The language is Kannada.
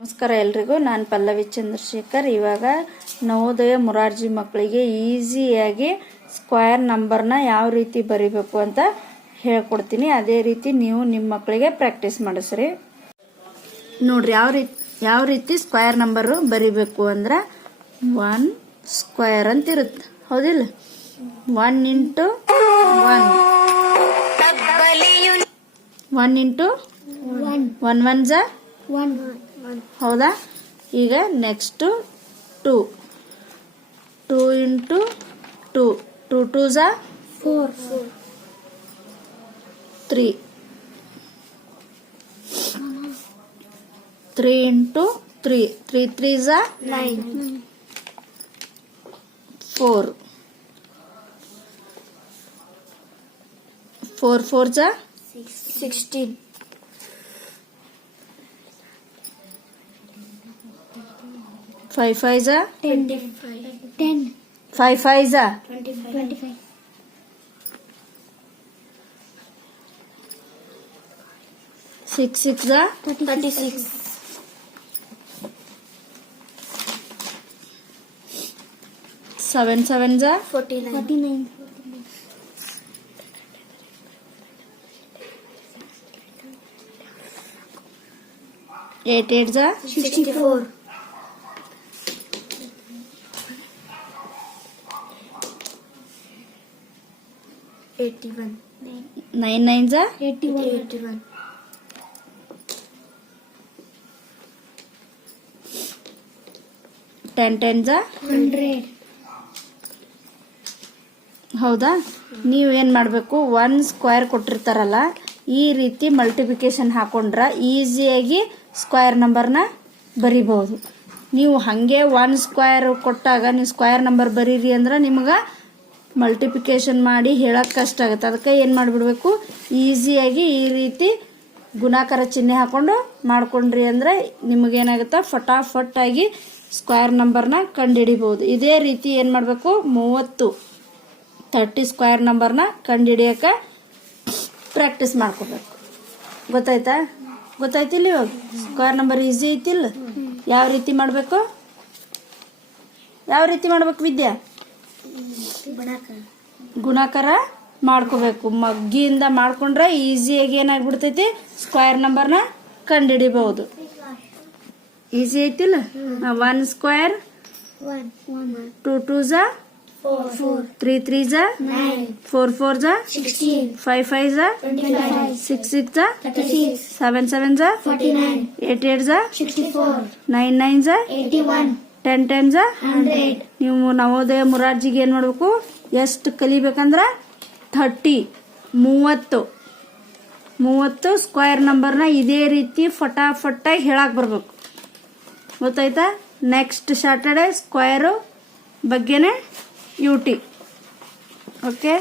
ನಮಸ್ಕಾರ ಎಲ್ರಿಗೂ. ನಾನು ಪಲ್ಲವಿ ಚಂದ್ರಶೇಖರ್. ಇವಾಗ ನವೋದಯ ಮುರಾರ್ಜಿ ಮಕ್ಕಳಿಗೆ ಈಸಿಯಾಗಿ ಸ್ಕ್ವೇರ್ ನಂಬರ್ನ ಯಾವ ರೀತಿ ಬರಿಬೇಕು ಅಂತ ಹೇಳ್ಕೊಡ್ತೀನಿ. ಅದೇ ರೀತಿ ನೀವು ನಿಮ್ಮ ಮಕ್ಕಳಿಗೆ ಪ್ರಾಕ್ಟೀಸ್ ಮಾಡಿಸ್ರಿ ನೋಡ್ರಿ, ಯಾವ ರೀತಿ ಯಾವ ರೀತಿ ಸ್ಕ್ವೇರ್ ನಂಬರು ಬರಿಬೇಕು ಅಂದ್ರೆ ಒನ್ ಸ್ಕ್ವೇರ್ ಅಂತ ಇರುತ್ತೆ ಹೌದಿಲ್ಲ? One into one. One into one. One ಜಾ? ಹೌದಾ? ಈಗ next two two into two two two Jha four three three into three three three Jha nine four four four ಝಾ ఫైవ్ ఫైవ్ జా twenty five ten five five జా twenty five twenty five six six జా థర్టీ సిక్స్ సెవెన్ సెవెన్ జా forty nine forty nine eight eight జా sixty four 81. 9 81. Ten tens hundred ಹೌದಾ? ಏನು ಮಾಡಬೇಕು? ಒನ್ ಸ್ಕ್ವೇರ್ ಕೊಟ್ಟಿರ್ತಾರಲ್ಲ ಈ ರೀತಿ ಮಲ್ಟಿಪ್ಲಿಕೇಶನ್ ಹಾಕೊಂಡ್ರೆ ಈಸಿಯಾಗಿ ಸ್ಕ್ವೇರ್ ನಂಬರ್ನ ಬರಿಬಹುದು. ನೀವು ಹಾಗೆ ಒನ್ ಸ್ಕ್ವೇರ್ ಕೊಟ್ಟಾಗ ನೀವು ಸ್ಕ್ವೇರ್ ನಂಬರ್ ಬರೀರಿ ಅಂದ್ರೆ ನಿಮ್ಗೆ ಮಲ್ಟಿಪ್ಲಿಕೇಶನ್ ಮಾಡಿ ಹೇಳಕ್ಕೆ ಕಷ್ಟ ಆಗುತ್ತೆ. ಅದಕ್ಕೆ ಏನು ಮಾಡಿಬಿಡ್ಬೇಕು? ಈಸಿಯಾಗಿ ಈ ರೀತಿ ಗುಣಾಕಾರ ಚಿಹ್ನೆ ಹಾಕೊಂಡು ಮಾಡ್ಕೊಂಡ್ರಿ ಅಂದರೆ ನಿಮಗೇನಾಗುತ್ತೆ? ಫಟಾಫಟ್ ಆಗಿ ಸ್ಕ್ವೇರ್ ನಂಬರ್ನ ಕಂಡುಹಿಡಿಬಹುದು ಇದೇ ರೀತಿ ಏನು ಮಾಡಬೇಕು? ಮೂವತ್ತು. ತರ್ಟಿ ಸ್ಕ್ವೇರ್ ನಂಬರ್ನ ಕಂಡುಹಿಡಿಯೋಕೆ ಪ್ರಾಕ್ಟೀಸ್ ಮಾಡ್ಕೋಬೇಕು. ಗೊತ್ತಾಯ್ತಾ? ಗೊತ್ತಾಯ್ತಿಲ್ಲ ಇವಾಗ ಸ್ಕ್ವೇರ್ ನಂಬರ್ ಈಸಿ ಐತಿಲ್ಲ ಯಾವ ರೀತಿ ಮಾಡಬೇಕು? ಯಾವ ರೀತಿ ಮಾಡ್ಬೇಕು ವಿದ್ಯಾ. ಗುಣಾಕಾರ ಮಾಡ್ಕೋಬೇಕು ಮಗ್ಗಿಯಿಂದ ಮಾಡ್ಕೊಂಡ್ರೆ ಈಸಿಯಾಗಿ ಏನಾಗ್ಬಿಡ್ತೈತಿ ಸ್ಕ್ವೇರ್ ನಂಬರ್ನ ಕಂಡುಹಿಡಿಬಹುದು ಈಸಿ ಐತಿಲ್ಲ ಒನ್ ಸ್ಕ್ವೇರ್. ಟೂ ಟೂ ಝಾ. ತ್ರೀ ತ್ರೀ ಝಾ. ಫೋರ್ ಫೋರ್ ಝಾ. ಫೈವ್ ಫೈವ್ ಝಾ. ಸಿಕ್ಸ್ ಸಿಕ್ಸ್ ಝಾ. ಸೆವೆನ್ ಸೆವೆನ್ ಝ. ಏಟ್ ಏಟ್ ಝಾ. Nine nine Jha. Ten times. ನೀವು ನವೋದಯ ಮುರಾರ್ಜಿಗೆ ಏನು ಮಾಡಬೇಕು? ಎಷ್ಟು ಕಲಿಬೇಕಂದ್ರೆ? ಥರ್ಟಿ ಮೂವತ್ತು. ಮೂವತ್ತು ಸ್ಕ್ವೇರ್ ನಂಬರ್ನ ಇದೇ ರೀತಿ ಫಟಾಫಟ್ಟ ಹೇಳಕ್ಕೆ ಬರಬೇಕು. ಗೊತ್ತಾಯ್ತಾ? ನೆಕ್ಸ್ಟ್ ಸ್ಯಾಟರ್ಡೆ ಸ್ಕ್ವೇರು ಬಗ್ಗೆನೇ ಯೂಟಿ ಓಕೆ